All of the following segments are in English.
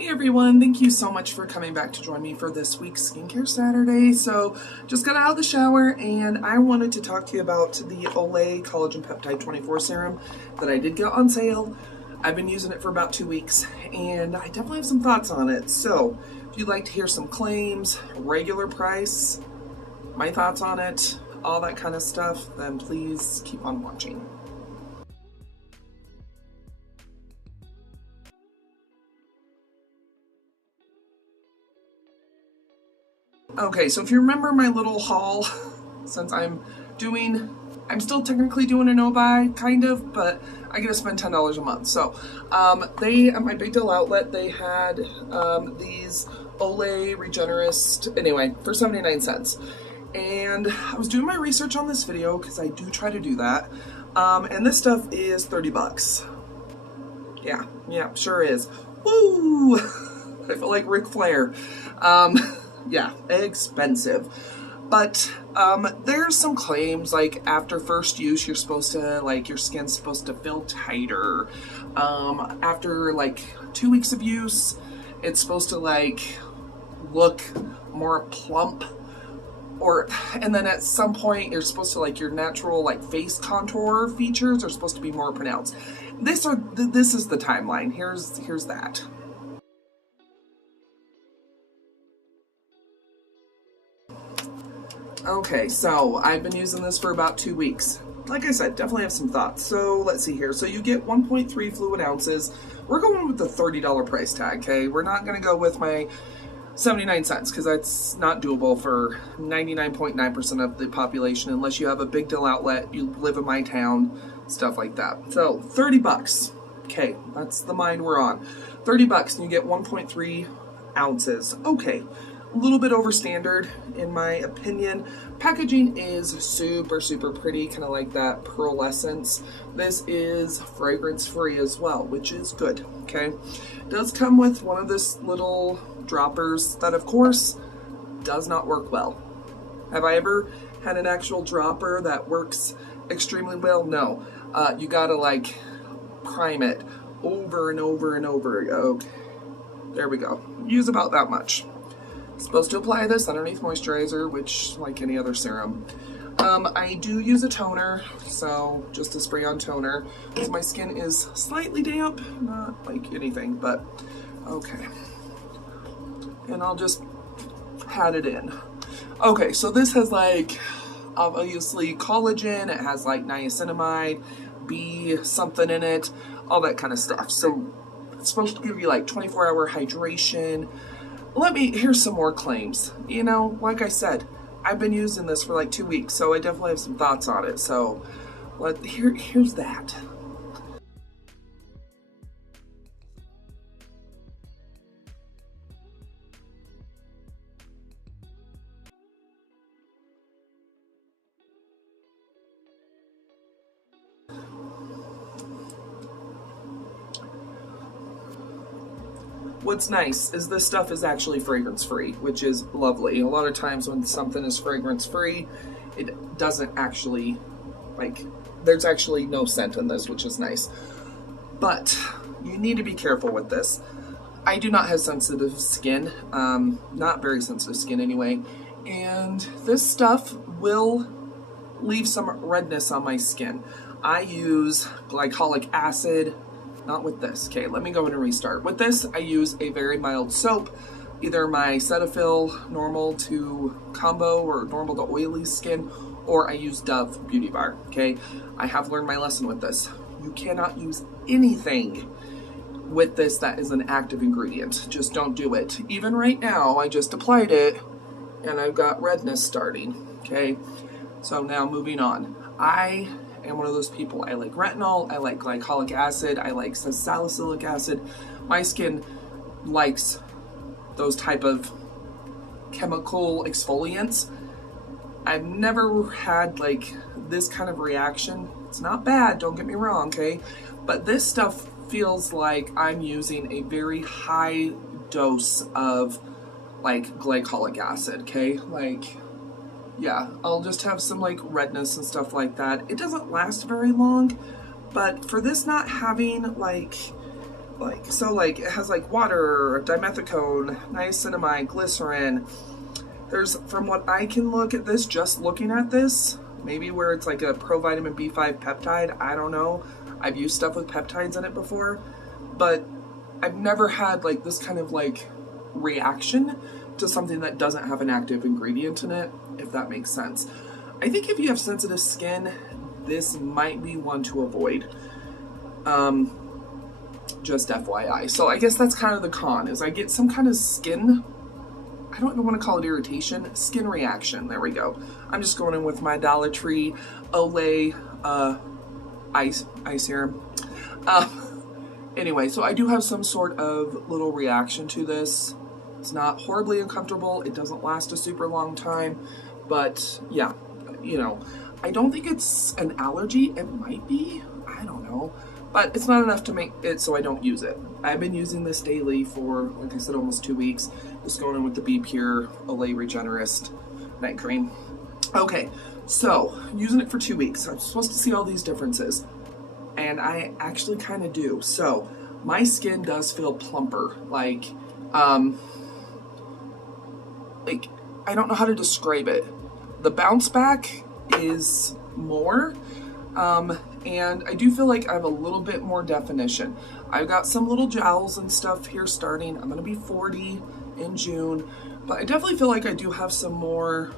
Hey everyone, thank you so much for coming back to join me for this week's Skincare Saturday. So just got out of the shower and I wanted to talk to you about the Olay Collagen Peptide 24 serum that I did get on sale. I've been using it for about 2 weeks and I definitely have some thoughts on it. So if you'd like to hear some claims, regular price, my thoughts on it, all that kind of stuff, then please keep on watching. Okay, so if you remember my little haul, since I'm still technically doing a no-buy, kind of, but I get to spend $10 a month. So, at my Big Deal outlet, they had these Olay Regenerist, anyway, for 79 cents. And I was doing my research on this video, because I do try to do that, and this stuff is 30 bucks. Yeah, sure is. Woo! I feel like Ric Flair. Yeah, expensive. But there's some claims like after first use you're supposed to, like, your skin's supposed to feel tighter. After like 2 weeks of use it's supposed to like look more plump, and then at some point you're supposed to, like, your natural like face contour features are supposed to be more pronounced. This is the timeline. Here's that. Okay, so I've been using this for about 2 weeks. Like I said, definitely have some thoughts. So let's see here. So you get 1.3 fluid ounces. We're going with the $30 price tag, okay? We're not going to go with my 79 cents because that's not doable for 99.9% of the population unless you have a Big Deal outlet, you live in my town, stuff like that. So 30 bucks. Okay, that's the mind we're on. 30 bucks and you get 1.3 ounces. Okay. A little bit over standard in my opinion. Packaging is super pretty, kind of like that pearlescence. This is fragrance free as well, which is good. Okay, it does come with one of this little droppers that of course does not work well. Have I ever had an actual dropper that works extremely well? No. You gotta like prime it over and over and over. Okay, there we go. Use about that much. Supposed to apply this underneath moisturizer, which, like any other serum. I do use a toner, so just a spray on toner, because my skin is slightly damp, not like anything, but okay. And I'll just pat it in. Okay, so this has like, obviously collagen, it has like niacinamide, B something in it, all that kind of stuff. So it's supposed to give you like 24-hour hydration. Here's some more claims. You know, like I said, I've been using this for like 2 weeks, so I definitely have some thoughts on it. So, here's that. What's nice is this stuff is actually fragrance free, which is lovely. A lot of times when something is fragrance free, it doesn't actually, like, there's actually no scent in this, which is nice. But you need to be careful with this. I do not have sensitive skin, not very sensitive skin anyway, and this stuff will leave some redness on my skin. I use glycolic acid. Not with this. Okay, let me go in and restart. With this, I use a very mild soap, either my Cetaphil normal to combo or normal to oily skin, or I use Dove Beauty Bar. Okay, I have learned my lesson with this. You cannot use anything with this that is an active ingredient. Just don't do it. Even right now, I just applied it and I've got redness starting. Okay, so now moving on. I am one of those people. I like retinol, I like glycolic acid, I like salicylic acid. My skin likes those type of chemical exfoliants. I've never had like this kind of reaction. It's not bad, don't get me wrong, okay? But this stuff feels like I'm using a very high dose of like glycolic acid, okay? Like, yeah, I'll just have some like redness and stuff like that. It doesn't last very long, but for this not having like like it has like water, dimethicone, niacinamide, glycerin. There's, from what I can look at this, just looking at this, maybe where it's like a provitamin B5 peptide, I don't know. I've used stuff with peptides in it before, but I've never had like this kind of like reaction to something that doesn't have an active ingredient in it, if that makes sense. I think if you have sensitive skin, this might be one to avoid. Just FYI. So I guess that's kind of the con, is I get some kind of skin, I don't even want to call it irritation, skin reaction. There we go. I'm just going in with my Dollar Tree Olay eye serum. Anyway, so I do have some sort of little reaction to this. It's not horribly uncomfortable. It doesn't last a super long time, but yeah, you know, I don't think it's an allergy. It might be, I don't know, but it's not enough to make it so I don't use it. I've been using this daily for, like I said, almost 2 weeks. Just going in with the Be Pure Olay Regenerist night cream. Okay, so using it for 2 weeks. I'm supposed to see all these differences, and I actually kind of do. So my skin does feel plumper, like I don't know how to describe it. The bounce back is more, and I do feel like I have a little bit more definition. I've got some little jowls and stuff here starting. I'm gonna be 40 in June, but I definitely feel like I do have some more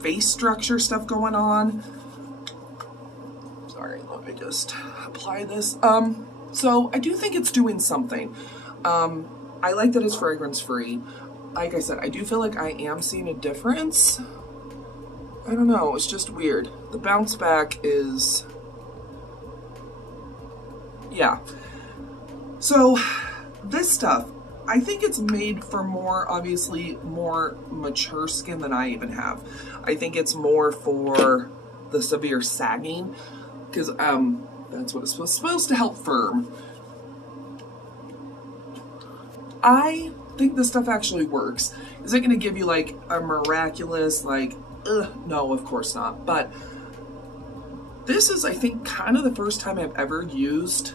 face structure stuff going on. Sorry, let me just apply this. So I do think it's doing something. I like that it's fragrance free. Like I said, I do feel like I am seeing a difference. I don't know, it's just weird. The bounce back is, yeah. So this stuff, I think it's made for more, obviously, more mature skin than I even have. I think it's more for the severe sagging, because that's what it's supposed to help firm. I think this stuff actually works. Is it going to give you like a miraculous, like, no, of course not. But this is, I think, kind of the first time I've ever used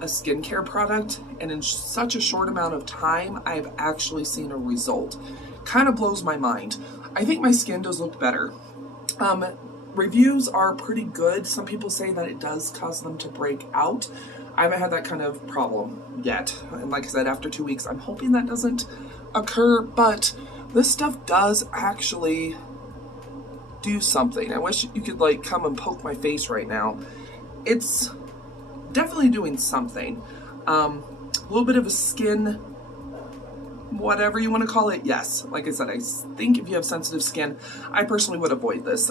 a skincare product, and in such a short amount of time, I've actually seen a result. Kind of blows my mind. I think my skin does look better. Reviews are pretty good. Some people say that it does cause them to break out. I haven't had that kind of problem yet. And like I said, after 2 weeks, I'm hoping that doesn't occur, but this stuff does actually do something. I wish you could like come and poke my face right now. It's definitely doing something. A little bit of a skin, whatever you want to call it. Yes, like I said, I think if you have sensitive skin, I personally would avoid this.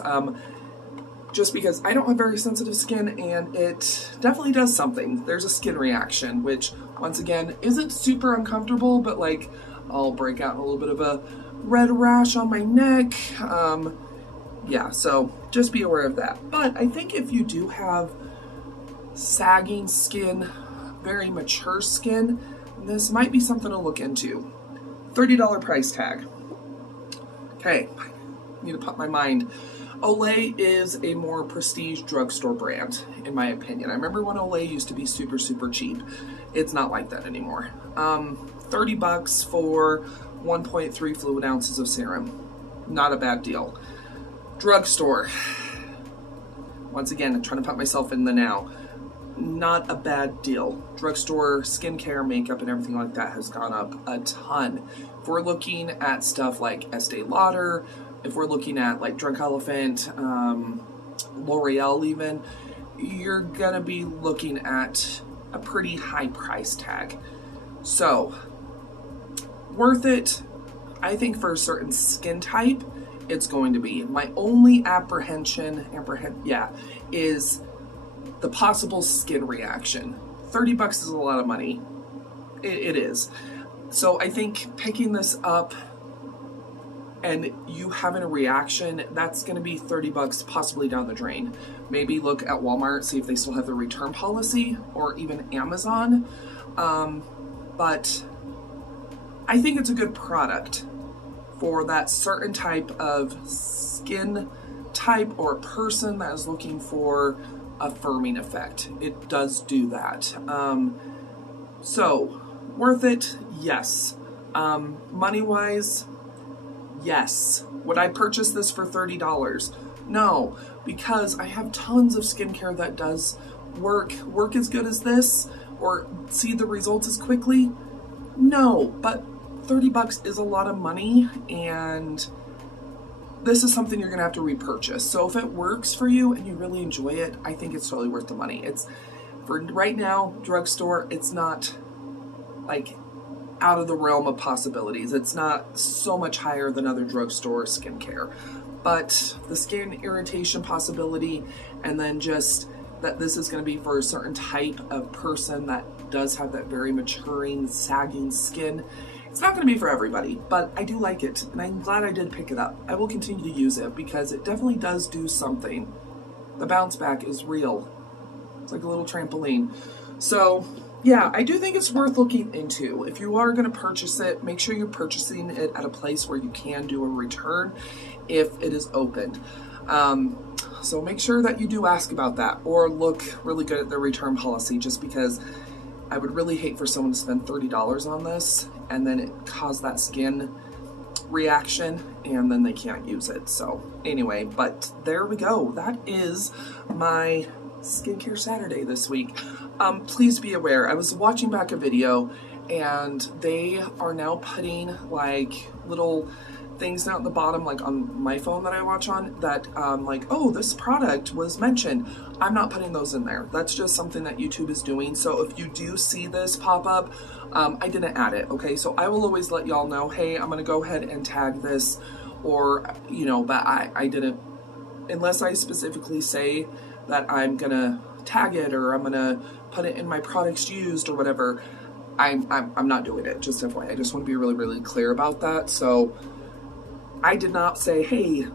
Just because I don't have very sensitive skin, and it definitely does something. There's a skin reaction, which once again isn't super uncomfortable, but like I'll break out in a little bit of a red rash on my neck. Yeah, so just be aware of that. But I think if you do have sagging skin, very mature skin, this might be something to look into. $30 price tag. Okay, I need to pop my mind. Olay is a more prestige drugstore brand, in my opinion. I remember when Olay used to be super, super cheap. It's not like that anymore. $30 for 1.3 fluid ounces of serum. Not a bad deal. Drugstore. Once again, I'm trying to put myself in the now. Not a bad deal. Drugstore skincare, makeup, and everything like that has gone up a ton. If we're looking at stuff like Estee Lauder, if we're looking at like Drunk Elephant, L'Oreal even, you're gonna be looking at a pretty high price tag. So, worth it, I think for a certain skin type, it's going to be. My only apprehension, is the possible skin reaction. $30 is a lot of money. It is. So I think picking this up and you having a reaction, that's going to be $30 possibly down the drain. Maybe look at Walmart, see if they still have the return policy, or even Amazon. But I think it's a good product for that certain type of skin type or person that is looking for a firming effect. It does do that. So, worth it? Yes. Money-wise? Yes. Would I purchase this for $30? No, because I have tons of skincare that does work as good as this, or see the results as quickly. No, but $30 is a lot of money, and this is something you're gonna have to repurchase. So if it works for you and you really enjoy it, I think it's totally worth the money. It's, for right now, drugstore, it's not like out of the realm of possibilities. It's not so much higher than other drugstore skincare. But the skin irritation possibility, and then just that this is going to be for a certain type of person that does have that very maturing, sagging skin. It's not going to be for everybody, but I do like it, and I'm glad I did pick it up. I will continue to use it because it definitely does do something. The bounce back is real. It's like a little trampoline. So yeah, I do think it's worth looking into. If you are going to purchase it, make sure you're purchasing it at a place where you can do a return if it is opened. So make sure that you do ask about that, or look really good at their return policy, just because I would really hate for someone to spend $30 on this and then it cause that skin reaction and then they can't use it. So anyway, but there we go. That is my Skincare Saturday this week. Please be aware, I was watching back a video and they are now putting like little things down at the bottom, like on my phone that I watch on, that like, oh, this product was mentioned. I'm not putting those in there. That's just something that YouTube is doing. So if you do see this pop up, I didn't add it, okay? So I will always let y'all know, hey, I'm gonna go ahead and tag this, or, you know, but I didn't, unless I specifically say that I'm gonna tag it or I'm gonna put it in my products used or whatever, I'm not doing it, just FYI. I just want to be really, really clear about that. So I did not say, hey,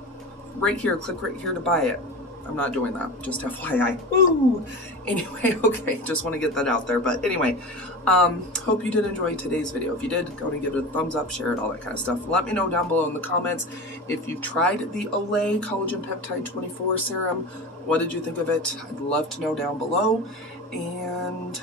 right here, click right here to buy it. I'm not doing that, just FYI. Woo! Anyway, okay, just want to get that out there. But anyway, hope you did enjoy today's video. If you did, go and give it a thumbs up, share it, all that kind of stuff. Let me know down below in the comments if you've tried the Olay Collagen Peptide 24 serum. What did you think of it? I'd love to know down below. And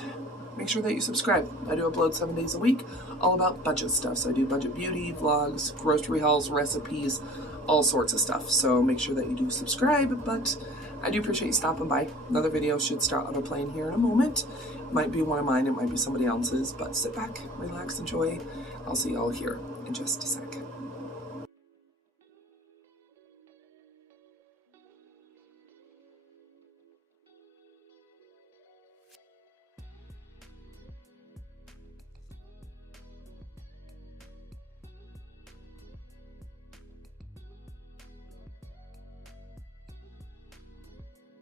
make sure that you subscribe. I do upload 7 days a week, all about budget stuff. So I do budget beauty, vlogs, grocery hauls, recipes, all sorts of stuff. So make sure that you do subscribe, but I do appreciate you stopping by. Another video should start on a plane here in a moment. It might be one of mine, it might be somebody else's, but sit back, relax, enjoy. I'll see y'all here in just a sec.